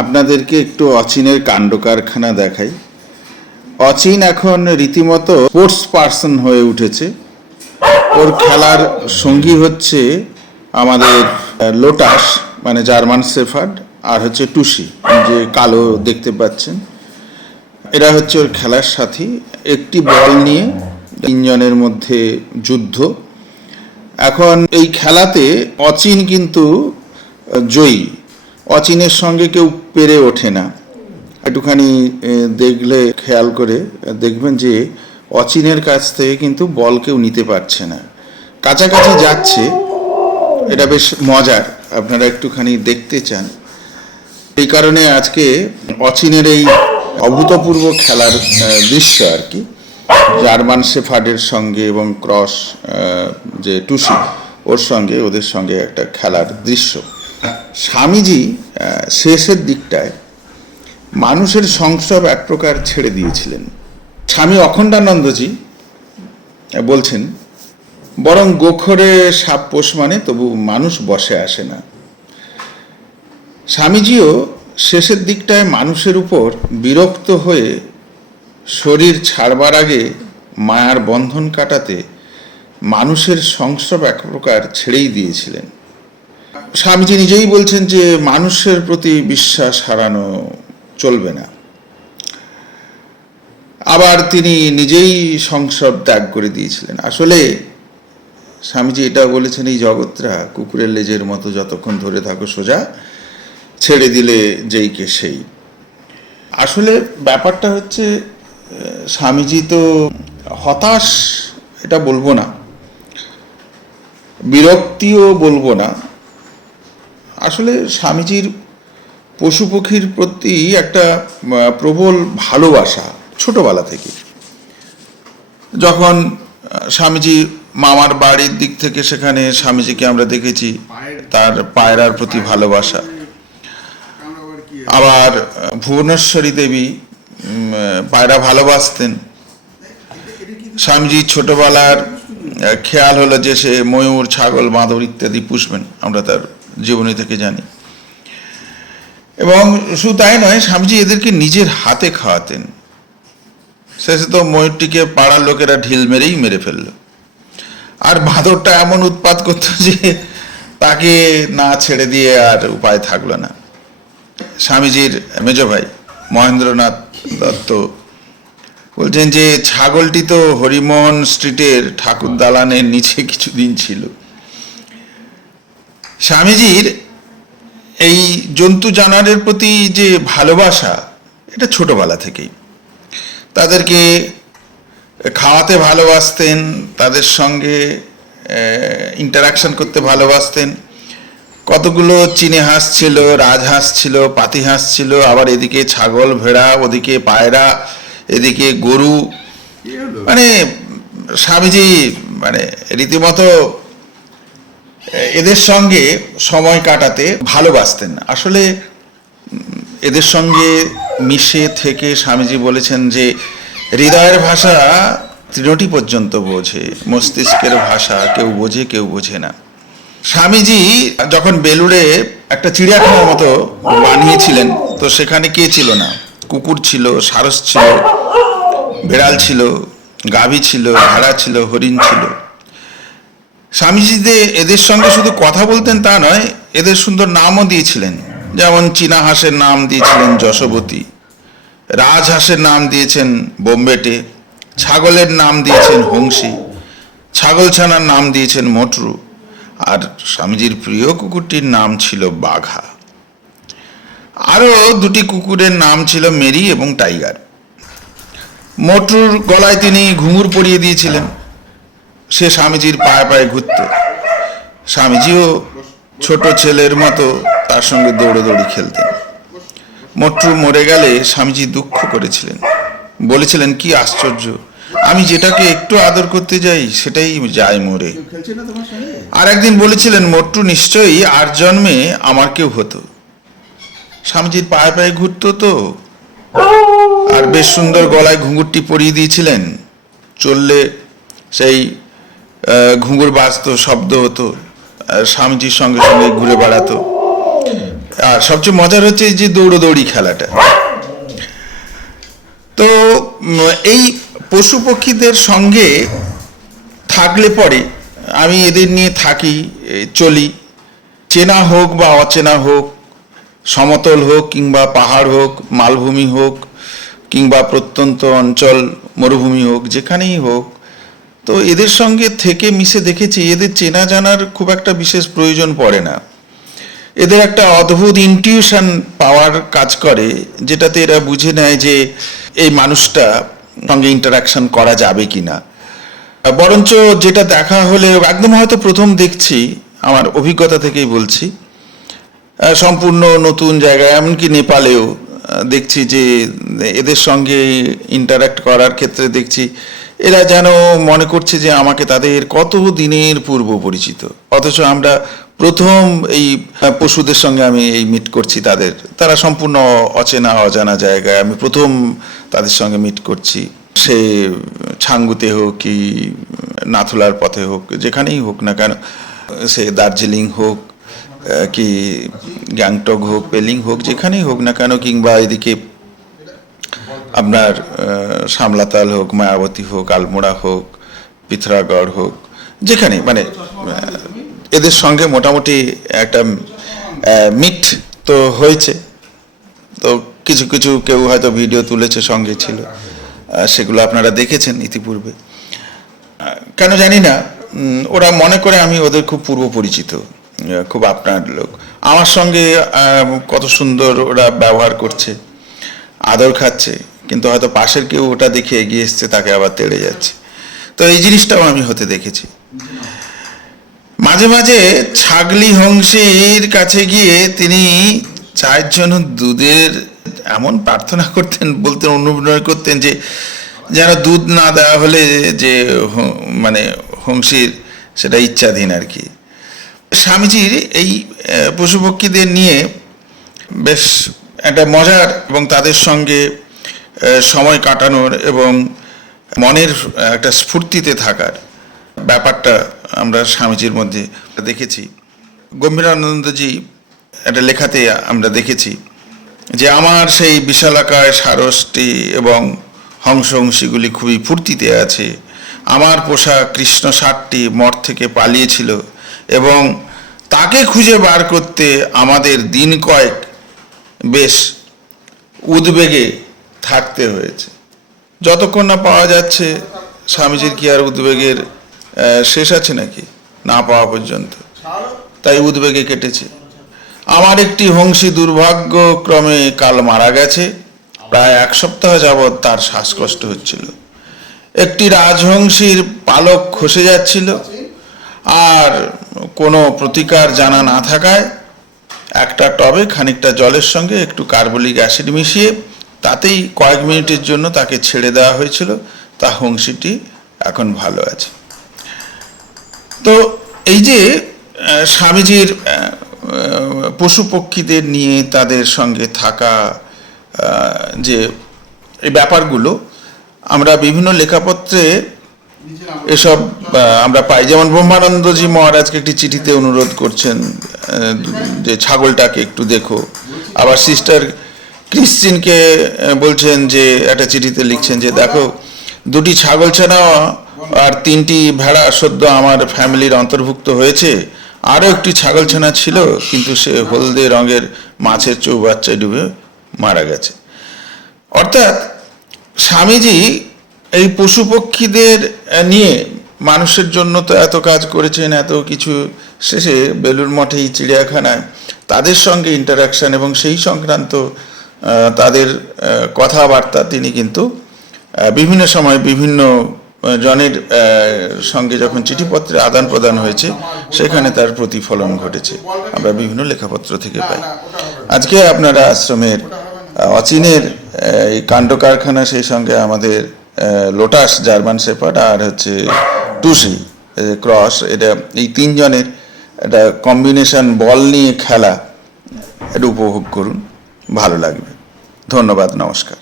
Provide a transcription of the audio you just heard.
আপনাদেরকে একটু অচিনের কাণ্ড কারখানা দেখাই। অচিন এখন রীতিমতো স্পোর্টস পার্সন হয়ে উঠেছে। ওর খেলার সঙ্গী হচ্ছে আমাদের লোটাস মানে জার্মান সেফার্ড আর হচ্ছে টুসি, যে কালো দেখতে পাচ্ছেন। এরা হচ্ছে ওর খেলার সাথী। একটি বল নিয়ে তিনজনের মধ্যে যুদ্ধ। এখন এই খেলাতে অচিন কিন্তু জয়ী। অচিনের সঙ্গে কেউ পেরে ওঠে না। একটুখানি দেখলে খেয়াল করে, দেখবেন যে অচিনের কাছ থেকে কিন্তু বল কেউ নিতে পারছে না। কাছাকাছি যাচ্ছে, এটা বেশ মজার, আপনারা একটুখানি দেখতে চান। এই কারণে আজকে অচিনের এই অভূতপূর্ব খেলার দৃশ্য আর কি, জার্মান শেফার্ডের সঙ্গে এবং ক্রস যে টুসি, ওর সঙ্গে, ওদের সঙ্গে একটা খেলার দৃশ্য। স্বামীজি শেষের দিকটায় মানুষের সংসব এক প্রকার ছেড়ে দিয়েছিলেন। স্বামী অখণ্ডানন্দজি বলছেন, বরং গোখরে সাপ পোষ মানে তবু মানুষ বসে আসে না। স্বামীজিও শেষের দিকটায় মানুষের উপর বিরক্ত হয়ে শরীর ছাড়বার আগে মায়ার বন্ধন কাটাতে মানুষের সংস্রব এক প্রকার ছেড়েই দিয়েছিলেন। স্বামীজি নিজেই বলছেন যে মানুষের প্রতি বিশ্বাস হারানো চলবে না। আবার তিনি নিজেই সংসব ত্যাগ করে দিয়েছিলেন। আসলে স্বামীজি এটা বলেছেন, এই জগৎটা কুকুরের লেজের মতো যতক্ষণ ধরে থাকো সোজা, ছেড়ে দিলে যেইকে সেই। আসলে ব্যাপারটা হচ্ছে স্বামীজি তো হতাশ, এটা বলব না। বিরক্তিও বলব না আসলে স্বামীজির পশু পক্ষীর প্রতি একটা প্রবল ভালোবাসা ছোটবেলা থেকে। যখন স্বামীজি মামার বাড়ির দিক থেকে সেখানে স্বামীজিকে আমরা দেখেছি, তার পায়রার প্রতি ভালোবাসা। আবার ভুবনেশ্বরী দেবী পায়রা ভালোবাসতেন। স্বামীজি ছোটবেলার খেয়াল হলো যে সে ময়ূর, ছাগল, বাঁদর ইত্যাদি পুষবেন, আমরা তার জীবনী থেকে জানি। এবং শুধু তাই নয়, স্বামীজি এদেরকে নিজের হাতে খাওয়াতেন। শেষে তো ময়ূরটিকে পাড়ার লোকেরা ঢিল মেরেই মেরে ফেলল। আর বাঁদরটা এমন উৎপাত করতো যে তাকে না ছেড়ে দিয়ে আর উপায় থাকল না। স্বামীজির মেজ ভাই মহেন্দ্রনাথ দত্ত বলছেন যে, ছাগলটি তো হরিমোহন স্ট্রিটের ঠাকুর দালানের নিচে কিছুদিন ছিল। স্বামীজির এই জন্তু জানোয়ারের প্রতি যে ভালোবাসা, এটা ছোটবেলা থেকেই। তাদেরকে খাওয়াতে ভালোবাসতেন, তাদের সঙ্গে ইন্টারাকশন করতে ভালোবাসতেন। কতগুলো চীনে হাঁস ছিল রাজহাঁস ছিল, পাতি হাঁস ছিল, আবার এদিকে ছাগল, ভেড়া, ওদিকে পায়রা, এদিকে গরু। মানে স্বামীজি মানে রীতিমতো এদের সঙ্গে সময় কাটাতে ভালোবাসতেন আসলে এদের সঙ্গে মিশে থেকে স্বামীজি বলেছেন যে, হৃদয়ের ভাষা তৃণটি পর্যন্ত বোঝে, মস্তিষ্কের ভাষা কেউ বোঝে কেউ বোঝে না। স্বামীজি যখন বেলুড়ে একটা চিড়িয়াখানার মতো বানিয়েছিলেন, তো সেখানে কে ছিল না? কুকুর ছিল, সারস ছিল, বেড়াল ছিল, গাভী ছিল, ভেড়া ছিল, হরিণ ছিল। স্বামীজিদের এদের সঙ্গে শুধু কথা বলতেন তা নয়, এদের সুন্দর নামও দিয়েছিলেন। যেমন চীনা হাঁসের নাম দিয়েছিলেন যশবতী, রাজহাঁসের নাম দিয়েছেন বোম্বেটে, ছাগলের নাম দিয়েছেন হংসী, ছাগলছানার নাম দিয়েছেন মটরু, আর স্বামীজির প্রিয় কুকুরটির নাম ছিল বাঘা। আরও দুটি কুকুরের নাম ছিল মেরি এবং টাইগার। মটরুর গলায় তিনি ঘুঙুর পরিয়ে দিয়েছিলেন। সে স্বামীজির পায়ে পায়ে ঘুরত। স্বামীজিও ছোট ছেলের মতো তার সঙ্গে দৌড়ে খেলতেন। মট্টু মরে গেলে স্বামীজি দুঃখ করেছিলেন। বলেছিলেন কি আশ্চর্য আমি যেটাকে একটু আদর করতে যাই সেটাই যায় মরে। আর একদিন বলেছিলেন মট্টু নিশ্চয়ই আর জন্মে আমার কেউ হতো। স্বামীজির পায়ে পায়ে ঘুরতো তো। আর বেশ সুন্দর গলায় ঘুঙুরটি পরিয়ে দিয়েছিলেন। চললে সেই ঘুঙুর বাজতো, শব্দ হতো স্বামীজির সঙ্গে সঙ্গে ঘুরে বেড়াতো। আর সবচেয়ে মজার হচ্ছে যে দৌড়োদৌড়ি খেলাটা। তো এই পশু পক্ষীদের সঙ্গে থাকলে পরে আমি এদের নিয়ে থাকি চলি। চেনা হোক বা অচেনা হোক, সমতল হোক কিংবা পাহাড় হোক, মালভূমি হোক কিংবা প্রত্যন্ত অঞ্চল, মরুভূমি হোক, যেখানেই হোক তো এদের সঙ্গে থেকে মিশে দেখেছি, এদের চেনা জানার খুব একটা বিশেষ প্রয়োজন পড়ে না। এদের একটা অদ্ভুত ইনটিউশন পাওয়ার কাজ করে, যেটাতে এরা বুঝে নেয় যে এই মানুষটা সঙ্গে ইন্টারাকশন করা যাবে কি না বরঞ্চ যেটা দেখা হলে, একদম হয়তো প্রথম দেখছি, আমার অভিজ্ঞতা থেকেই বলছি। সম্পূর্ণ নতুন জায়গায় এমনকি নেপালেও। দেখছি যে এদের সঙ্গে ইন্টারাক্ট করার ক্ষেত্রে দেখছি, এরা যেন মনে করছে যে আমাকে তাদের কত দিনের পূর্ব পরিচিত। অথচ আমরা প্রথম এই পশুদের সঙ্গে আমি এই মিট করছি তাদের। তারা সম্পূর্ণ অচেনা, অজানা জায়গায় আমি প্রথম তাদের সঙ্গে মিট করছি। সে ছাঙ্গুতে হোক কি, নাথুলার পথে হোক, যেখানেই হোক না কেন, সে দার্জিলিং হোক কি গ্যাংটক হোক, পেলিং হোক, যেখানেই হোক না কেন, কিংবা এদিকে আপনার সামলাতাল হোক, মায়াবতী হোক, আলমোড়া হোক, পিথরাগড় হোক যেখানে মানে এদের সঙ্গে মোটামুটি একটা মিট তো হয়েছে। তো কিছু কিছু কেউ হয়তো ভিডিও তুলেছে, সঙ্গে ছিল। সেগুলো আপনারা দেখেছেন ইতিপূর্বে। কেন জানি না ওরা মনে করে আমি ওদের খুব পূর্ব পরিচিত খুব আপনার লোক। আমার সঙ্গে কত সুন্দর ওরা ব্যবহার করছে, আদর খাচ্ছে, কিন্তু হয়তো পাশের কেউ ওটা দেখে এগিয়ে এসছে, তাকে আবার তেড়ে যাচ্ছে। তো এই জিনিসটাও আমি হতে দেখেছি। মাঝে মাঝে ছাগলি হংসীর কাছে গিয়ে তিনি চায়ের জন্য দুধের এমন প্রার্থনা করতেন, বলতেন অনুনয় করতেন যে, যেন দুধ না দেওয়া হলে যে মানে হংসীর সেটা ইচ্ছাধীন আর কি। স্বামীজির এই পশুপক্ষীদের নিয়ে বেশ একটা মজার এবং তাদের সঙ্গে সময় কাটানোর এবং মনের একটা স্ফূর্তিতে থাকার ব্যাপারটা আমরা স্বামীজির মধ্যে দেখেছি। গম্ভীরানন্দজি একটা লেখাতে আমরা দেখেছি যে আমার সেই বিশালাকায় সারসটি এবং হংসহংসীগুলি খুবই ফুর্তিতে আছে। আমার পোষা কৃষ্ণ ষাটটি মঠ থেকে পালিয়েছিল এবং তাকে খুঁজে বার করতে আমাদের দিন কয়েক বেশ উদ্বেগে থাকতে হয়েছে। যতক্ষণ না পাওয়া যাচ্ছে, স্বামীজির কি আর উদ্বেগের শেষ আছে নাকি? না পাওয়া পর্যন্ত। তাই উদ্বেগে কেটেছে। আমার একটি হংসী দুর্ভাগ্যক্রমে কাল মারা গেছে। প্রায় এক সপ্তাহ যাবৎ তার শ্বাসকষ্ট হচ্ছিল। একটি রাজহংসীর পালক খসে যাচ্ছিল আর কোনো প্রতিকার জানা না থাকায় একটা টবে খানিকটা জলের সঙ্গে একটু কার্বলিক অ্যাসিড মিশিয়ে তাতেই কয়েক মিনিটের জন্য তাকে ছেড়ে দেওয়া হয়েছিল। তা হংসীটি এখন ভালো আছে। তো এই যে স্বামীজির পশু পক্ষীদের নিয়ে তাদের সঙ্গে থাকা যে এই ব্যাপারগুলো আমরা বিভিন্ন লেখাপত্রে এসব আমরা পাই। যেমন ব্রহ্মানন্দজি মহারাজকে একটি চিঠিতে অনুরোধ করছেন যে ছাগলটাকে একটু দেখো। আবার সিস্টার ক্রিশ্চিনকে বলছেন যে, একটা চিঠিতে লিখছেন যে, দেখো, দুটি ছাগল ছানা আর তিনটি ভেড়া সদ্য আমার ফ্যামিলির অন্তর্ভুক্ত হয়েছে। আরও একটি ছাগল ছানা ছিল, কিন্তু সে হলদে রঙের মাছের চৌবাচ্চায় ডুবে মারা গেছে। অর্থাৎ স্বামীজি এই পশু পক্ষীদের নিয়ে মানুষের জন্য তো এত কাজ করেছেন, এত কিছু শেষে বেলুর মঠে এই চিড়িয়াখানায় তাদের সঙ্গে ইন্টারাকশন এবং সেই সংক্রান্ত তাদের কথাবার্তা তিনি কিন্তু বিভিন্ন সময় বিভিন্ন জনের সঙ্গে যখন চিঠিপত্রে আদান প্রদান হয়েছে, সেখানে তার প্রতিফলন ঘটেছে। আমরা বিভিন্ন লেখাপত্র থেকে পাই। আজকে আপনারা আশ্রমের অচিনের এই কাণ্ড কারখানা সেই সঙ্গে আমাদের লোটাস জার্মান শেপার্ড আর হচ্ছে টুসি ক্রস এটা এই তিনজনের একটা কম্বিনেশন বল নিয়ে খেলা, এটা উপভোগ করুন, ভালো লাগবে। ধন্যবাদ, নমস্কার।